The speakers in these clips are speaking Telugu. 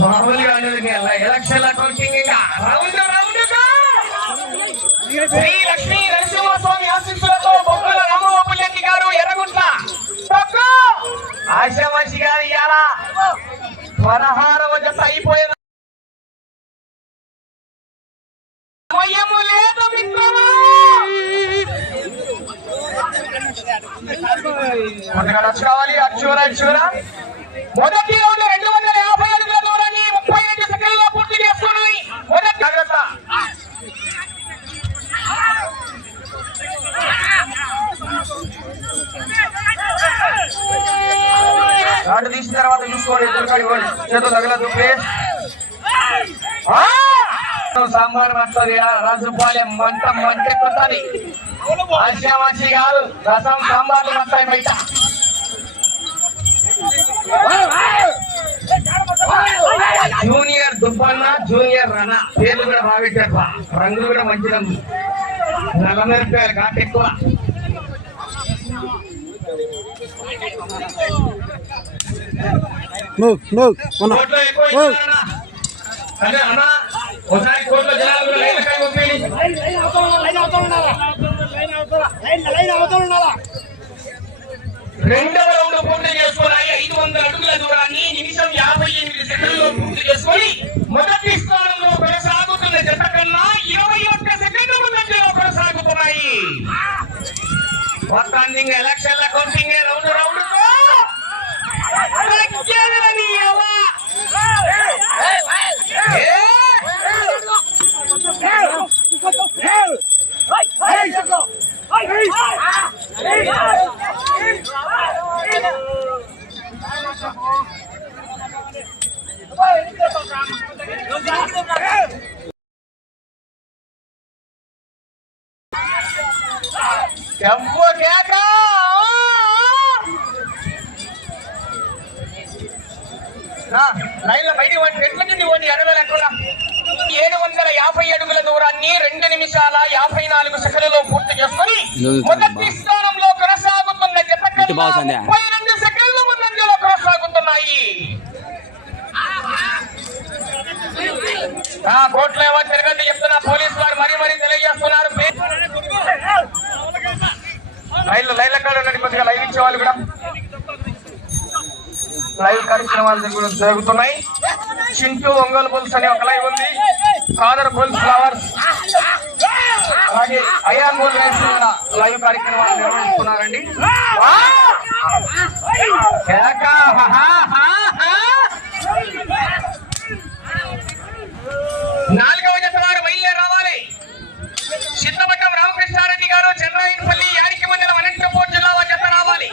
మామూలుగా ఉండదు ఎలక్షన్ కౌంటింగ్ ఇంకా. రౌండ్ రౌండ్ శ్రీ లక్ష్మీ నరసింహస్వామి ఆశీస్సులతో బొమ్మల రామబాబులెడ్డి గారు ఎర్రగుంట్ల ఆశామాషి గారు ఇవాళ పదహారవ జత అయిపోయిన కొత్తగా వచ్చి రావాలి అర్చూర అర్చూర మొదటి రౌండ్ రెండు వందల యాభై అడుగుల దూరాన్ని ముప్పై రెండు సెకండ్లో పూర్తి చేసుకున్నాయి. మొదటి జాగ్రత్త. రాడు తీసిన తర్వాత చూసుకోండి ఎదురుకాడి పోండి చేతులు తగలదు ప్లేస్ సాంబార్ వస్తుంది. రసపాలెం మంట మంట కొత్తది. ఆశామాషి కాదు రసం సాంబార్లు వస్తాయి బయట. జూనియర్ దుబ్బన్న జూనియర్ రణ. పేర్లు కూడా బాగా రంగులు కూడా మంచిగా నల్లమిరపకాయలు ఘాట్ ఎక్కువ. మూవ్ అన్న. అన్నా. ఒకసారి కోట్లో జనాలు కూడా లైన్ అవుతా ఉండాలా రెండవ రౌండ్ పూర్తి చేసుకున్నాయి. ఐదు వందల అడుగుల దూరాన్ని నిమిషం యాభై ఎనిమిది సెకండ్లు పూర్తి చేసుకొని మొదటి స్థానంలో కొనసాగుతున్న జత కన్నా ఇరవై ఒక్క సెకండ్ల ముందంజలో కొనసాగుతున్నాయి. మొత్తాన్ని ఎలక్షన్ల కౌంటింగ్ రౌండ్ రౌండ్. కేక? బయటికి వండి కింది లెక్కల ఏడు వందల యాభై అడుగుల దూరాన్ని రెండు నిమిషాల యాభై నాలుగు సెకండ్లలో పూర్తి చేసుకొని మొదటి స్థానంలో కొనసాగుతున్న. ముప్పై రెండు సెకండ్ల ముందంజలో కొనసాగుతున్నాయి. కోర్టులో ఏమో తిరగండి చెప్తున్నా పోలీసు వారు మరీ మరీ తెలియజేస్తున్నారు లైన్ లైన్ల కాడ ఉండండి కొద్దిగా లైవ్ ఇచ్చే వాళ్ళు కూడా. లైవ్ కార్యక్రమాలు కూడా జరుగుతున్నాయి. చింటూ ఒంగోలు బుల్స్ అనే ఒక లైవ్ ఉంది. ఫాదర్ బుల్స్ ఫ్లవర్స్ అలాగే అయాన్ బుల్ కూడా లైవ్ కార్యక్రమాలు నిర్వహిస్తున్నారండి వా! కేక! హా, హా, హా, హా! నాలుగవ జత వారు బయలుదేరి రావాలి సిద్ధమఠం రామకృష్ణారెడ్డి గారు చంద్రాయనపల్లి యారికి మండలం అనంతపూర్ జిల్లా వారి జత రావాలి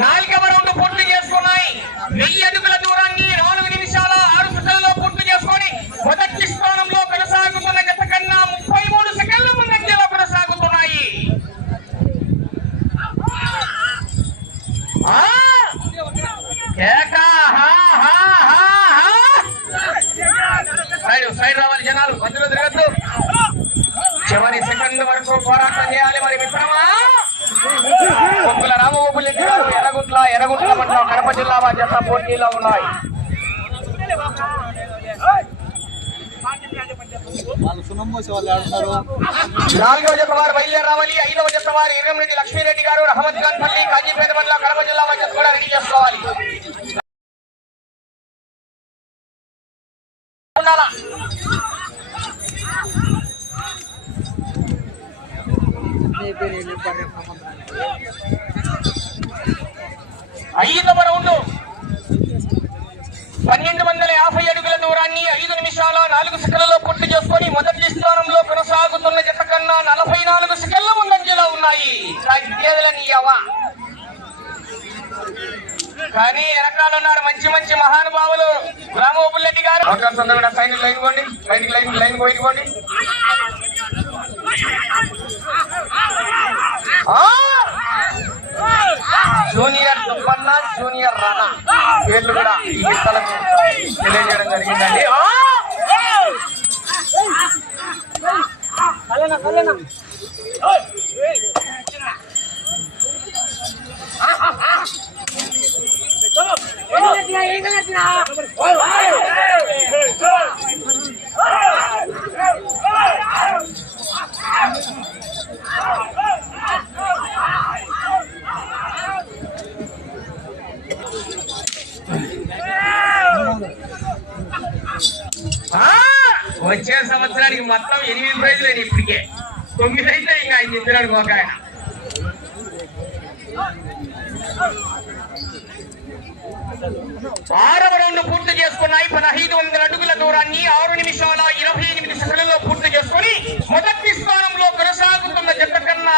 నాలుగవ రౌండ్ పూర్తి చేసుకున్నాయి వెయ్యి అడుగుల దూరాన్ని నాలుగు నిమిషాల ఆరు సెకండ్లలో పూర్తి చేసుకొని మొదటి స్థానంలో కొనసాగుతున్న జత కన్నా ముప్పై మూడు సెకండ్ల ముందంజలో కొనసాగుతున్నాయి ఆ! కేక! హా, హా, హా, హా! సైడ్ సైడ్ రావాలి జనాలు మధ్యలో తిరగద్దు చివరి సెకండ్ వరకు పోరాటం చేయాలి మరి మిత్రమా కొప్పుల రామగోపుల్ గారు ఎర్రగుంట్ల ఎర్రగుంట్ల మండలం కడప జిల్లా వారి జత పోటీలో ఉన్నాయి. వాళ్ళు నాలుగవ జత వారు బయలుదేరి రావాలి ఐదవ జత వారు ఎర్రంరెడ్డి లక్ష్మీరెడ్డి గారు రహమత్ ఖాన్ పల్లి కాజీపేట మండలం కడప జిల్లా వారి జత కూడా రెడీ చేసుకోవాలి. ఉండాలా? ఐదవ రౌండ్ పన్నెండు వందల యాభై అడుగుల దూరాన్ని ఐదు నిమిషాల నాలుగు సెకండ్లలో పూర్తి చేసుకొని మొదటి స్థానంలో కొనసాగుతున్న జత కన్నా నలభై నాలుగు సెకండ్ల ముందంజలో ఉన్నాయి. కానీ వెనకాల ఉన్నారు మంచి మంచి మహానుభావులు. రామోపుల్లెడ్డి గారు. అవకాశం ఉందా కూడా సైన్ లైన్ పోండి బయటికి లైన్ లైన్ పోయింది పోండి పేర్లు కూడా ఈ గిత్తలకు తెలియజేయడం జరిగిందండి. ఏం ఆ! వచ్చే సంవత్సరానికి మొత్తం ఎనిమిది ప్రైజులు ఇప్పటికే. తొమ్మిది అయితే ఇంకా ఆయన చెప్పినాడు ఒక ఆయన. ఆరవ రౌండ్ పూర్తి చేసుకున్నాయి పదహైదు వందల అడుగుల దూరాన్ని ఆరు నిమిషాల ఇరవై ఎనిమిది సెకండ్లలో పూర్తి చేసుకుని మొదటి స్థానంలో కొనసాగుతున్న జట్ల కన్నా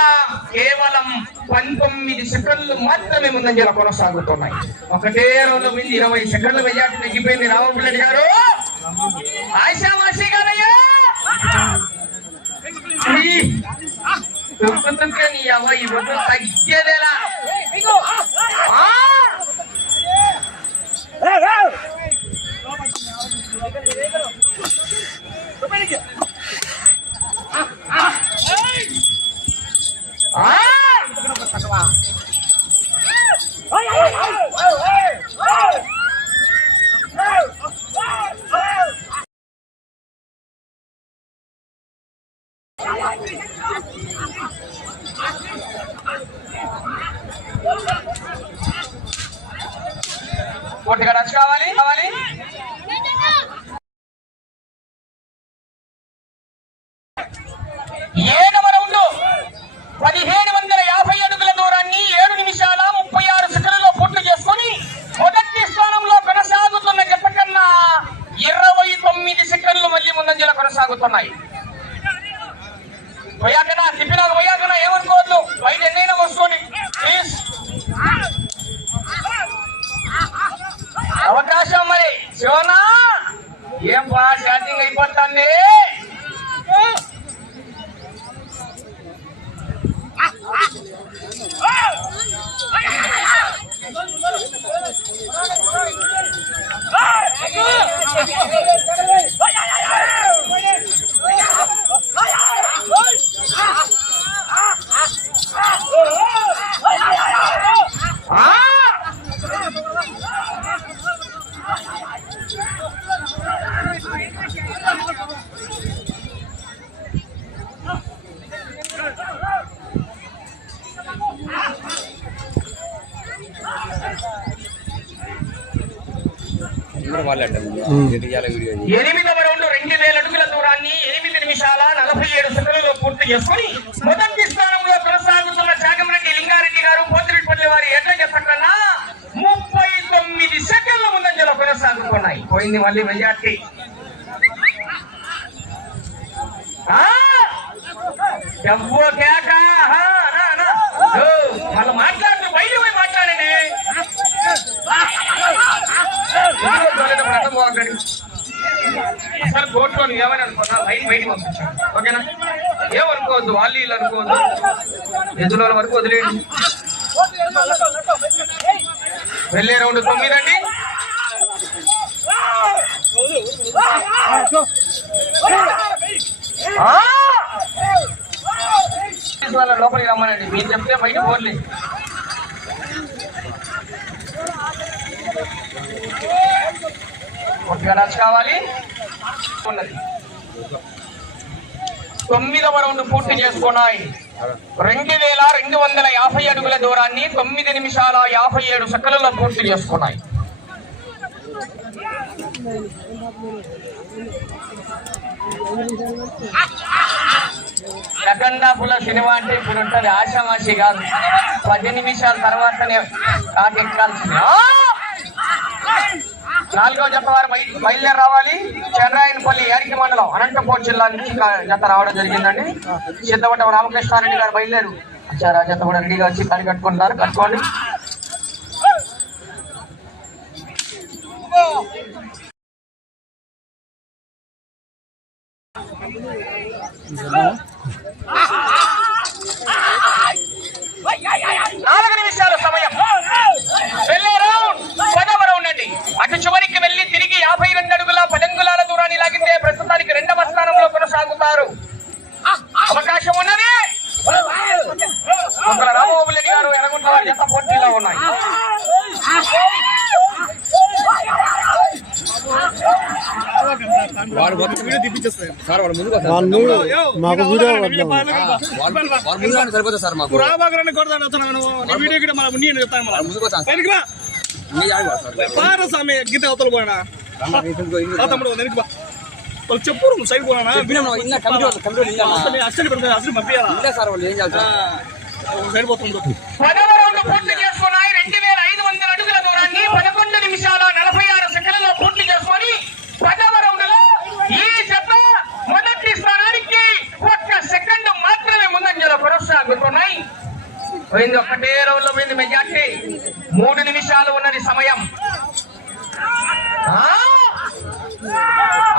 కేవలం పంతొమ్మిది సెకండ్లు మాత్రమే ముందంజల కొనసాగుతున్నాయి. ఒకటే రెండు మీద ఇరవై సెకండ్లు మెజార్టీ తగ్గిపోయింది రామపురెడ్డి గారు. ఆశామాషి గారయ్యా ఈ తుక్కు తుక్కే నీ అవ్వ ఈ వద్దు తగ్గేదేలా ఆ! ఆ! కొద్దిగా రచ్ కావాలి కావాలి ఏడవ రౌండ్ పదిహేడు వందల యాభై అడుగుల దూరాన్ని ఏడు నిమిషాల ముప్పై ఆరు సెకండ్లలో పూర్తి చేసుకుని మొదటి స్థానంలో కొనసాగుతున్న జత కన్నా ఇరవై తొమ్మిది సెకండ్లు మళ్ళీ ముందంజల కొనసాగుతున్నాయి పోయాకనా తిప్పినాక పోయాకనా ఏమనుకోవద్దు బయట ఎన్నైనా వస్తుంది ప్లీజ్ అవకాశం మరి శివనా ఏం బా షాటింగ్ అయిపోతుంది ఆ! ఎనిమిదవ రౌండ్ రెండు వేల అడుగుల దూరాన్ని ఎనిమిది నిమిషాల నలభై ఏడు సెకండ్లలో పూర్తి చేసుకుని మొదటి స్థానంలో కొనసాగుతున్న చాగమరెడ్డి లింగారెడ్డి గారు పోతిరెడ్డిపల్లి వారి ఎట్ల చెప్పకన్నా ముప్పై తొమ్మిది సెకండ్ల ముందంజలో కొనసాగుతున్నాయి. పోయింది మళ్ళీ మెజార్టీ. ఆ! కోర్టులో ఏమని అనుకున్నా లైన్ బయటికి పంపించాను ఓకేనా? ఏమనుకోవద్దు వాళ్ళు వీళ్ళు అనుకోవద్దు. ఎదుల వరకు వదిలేయండి. వెళ్ళే రౌండ్ తొమ్మిది అండి లోపలికి రమ్మనండి. మీరు చెప్తే బయట పోర్లే. ఒక నచ్చు కావాలి. ఉన్నది తొమ్మిదవ రౌండ్ పూర్తి చేసుకున్నాయి. రెండు వేల రెండు వందల యాభై అడుగుల దూరాన్ని తొమ్మిది నిమిషాల యాభై ఏడు సెకండ్లలో పూర్తి చేసుకున్నాయి. సెకండాఫ్ల సినిమా అంటే ఇప్పుడు ఉంటుంది ఆశామాషి కాదు. పది నిమిషాల తర్వాతనే కాకెక్కాల్సింది నాలుగో జత వారు బయలుదేరి రావాలి చెన్నరాయనపల్లి ఏడికి మండలం అనంతపూర్ జిల్లా నుంచి జత రావడం జరిగిందండి. సిద్ధపట్ట రామకృష్ణారెడ్డి గారు బయలుదేరు. వచ్చారు ఆ జత కూడా రెడీగా వచ్చి కని కట్టుకుంటున్నారు. కట్టుకోండి. సాగుతారు అవకాశం ఉన్నది. రామబాబు రెడ్డి గారు ఎనగుంట పోటీలో ఉన్నాయి. సరిపోతుంది పారసామి అవతల పోయినా. వాళ్ళు చెప్పు సైడ్ పోనా? అసలు అసలు పంపించాలా? సైడ్ పోతుంది పదవ రౌండ్ పూర్తి చేసుకున్నాయి రెండు వేల ఐదు వందల అడుగుల దూరాన్ని పదకొండు నిమిషాల నలభై ఆరు సెకండ్లలో పూర్తి చేసుకొని పదవ రౌండ్లో ఈ జత మొదటి స్థానానికి ఒక్క సెకండ్ మాత్రమే ముందంజలో కొనసాగుతున్నాయి పోయింది ఒకటే రౌండ్లో పోయింది మెజార్టీ మూడు నిమిషాలు ఉన్నది సమయం ఆ!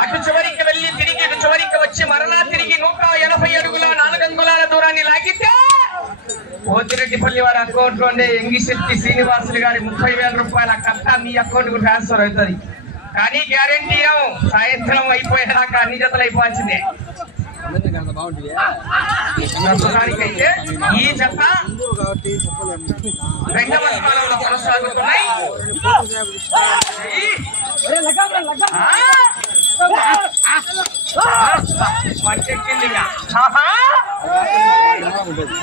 అటు చివరికి వెళ్ళి తిరిగి ఇటు చివరికి వచ్చి మరలా తిరిగి నూట ఎనభై అడుగుల నాలుగు అంగుళాల దూరాన్ని లాగితే పల్లి వారి అకౌంట్లోనే ఎంగిశెట్టి శ్రీనివాసులు గారి ముప్పై వేల రూపాయల కట్ట మీ అకౌంట్కు ట్రాన్స్ఫర్ అవుతుంది కానీ గ్యారంటీ సాయంత్రం అయిపోయేదాకా అన్ని జతలు అయిపోవాల్సిందే ప్రస్తుతానికైతే ఈ జత రెండవ స్థానంలో కొనసాగుతున్నాయి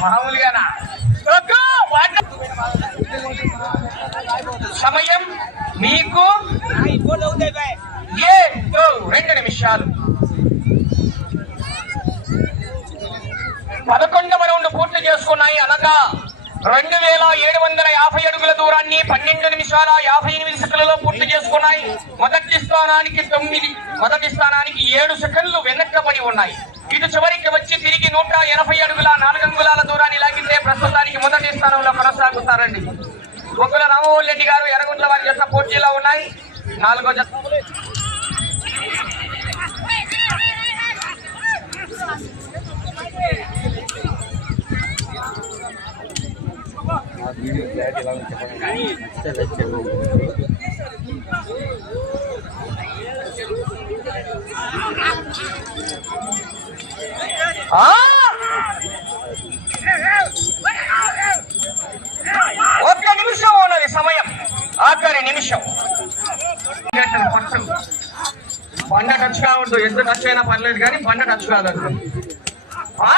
మామూలుగానా సమయం మీకు ఏ రెండు నిమిషాలు. పదకొండవ రౌండ్ పూర్తి చేసుకున్నాయి. అనగా రెండు వేల ఏడు వందల యాభై అడుగుల దూరాన్ని పన్నెండు నిమిషాల యాభై ఎనిమిది సెకండ్లలో పూర్తి చేసుకున్నాయి. మొదటి స్థానానికి తొమ్మిది మొదటి స్థానానికి ఏడు సెకండ్లు వెనక్కబడి ఉన్నాయి. ఇటు చివరికి వచ్చి తిరిగి నూట ఎనభై అడుగుల నాలుగు అంగుళాల దూరాన్ని లాగితే ప్రస్తుతానికి మొదటి స్థానంలో కొనసాగుతారండి బొగ్గుల రెడ్డి గారు ఎర్రగుంట్ల వారి జత పోటీలో ఉన్నాయి. నాలుగో జత మా వీడియో క్లారిటీ ఎలా ఉంది చెప్పండి. నచ్చితే లైక్ చేయండి. ఆ! ఒక్క నిమిషం ఉన్నది సమయం ఆఖరి నిమిషం పట్టు బండ టచ్ కావద్దు ఎంత టచ్ అయినా పర్లేదు కానీ బండ టచ్ కావద్దు ఆ!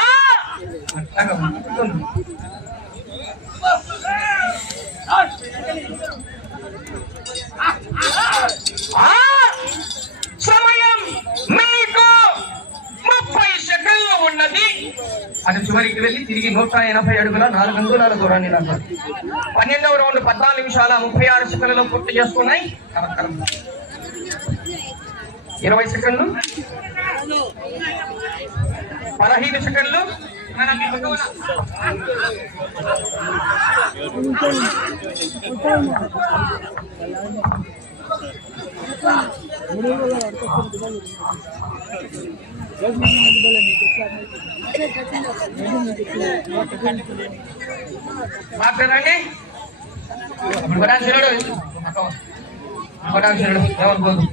అటు చివరికి వెళ్ళి తిరిగి నూట ఎనభై అడుగుల నాలుగు అంగుళాల దూరాన్ని లాగాలి పన్నెండవ రౌండ్ పద్నాలుగు నిమిషాల ముప్పై ఆరు సెకండ్లలో పూర్తి చేసుకున్నాయి. ఇరవై సెకండ్లు. పదహైదు సెకండ్లు. Thank you. మాట్లాడండి. కొడాశరుడు కొడాశరుడు ఎవరు పోదు?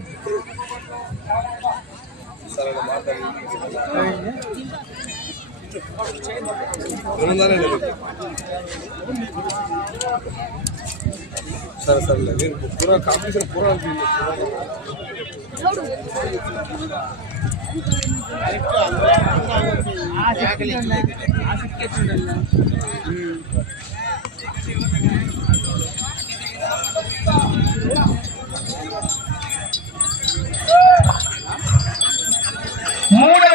సరే సరే పూరా కాంపిటీషన్ పూరా మూడవ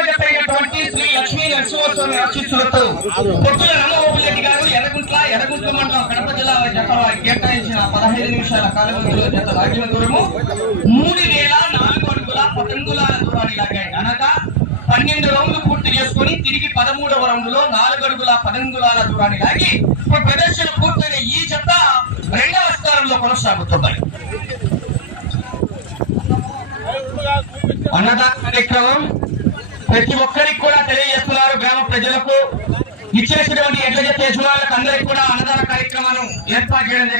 పొట్టుల రామబాబు రెడ్డి గారు ఎర్రగుంట్ల ఎర్రగుంట్ల మండలం కడప జిల్లా జత కేటాయించిన పదహైదు నిమిషాల కాలంలో జత లాగిన దూరము మూడు వేల నాలుగు దూరాన్ని లాగాయి అనగా పన్నెండు రౌండ్లు పూర్తి చేసుకుని తిరిగి పదమూడవ రౌండ్లో నాలుగు అడుగుల పదంగులాల దూరాన్ని లాగి ఇప్పుడు ప్రదర్శన పూర్తయిన ఈ జత రెండవ స్థానంలో కొనసాగుతున్నాయి అన్నదాన కార్యక్రమం ప్రతి ఒక్కరికి కూడా తెలియజేస్తున్నారు గ్రామ ప్రజలకు. ఇచ్చేసినటువంటి ఎట్ల చెప్పే యజమానులకు అందరికి కూడా అన్నదాన కార్యక్రమాలను ఏర్పాటు చేయడం జరిగింది.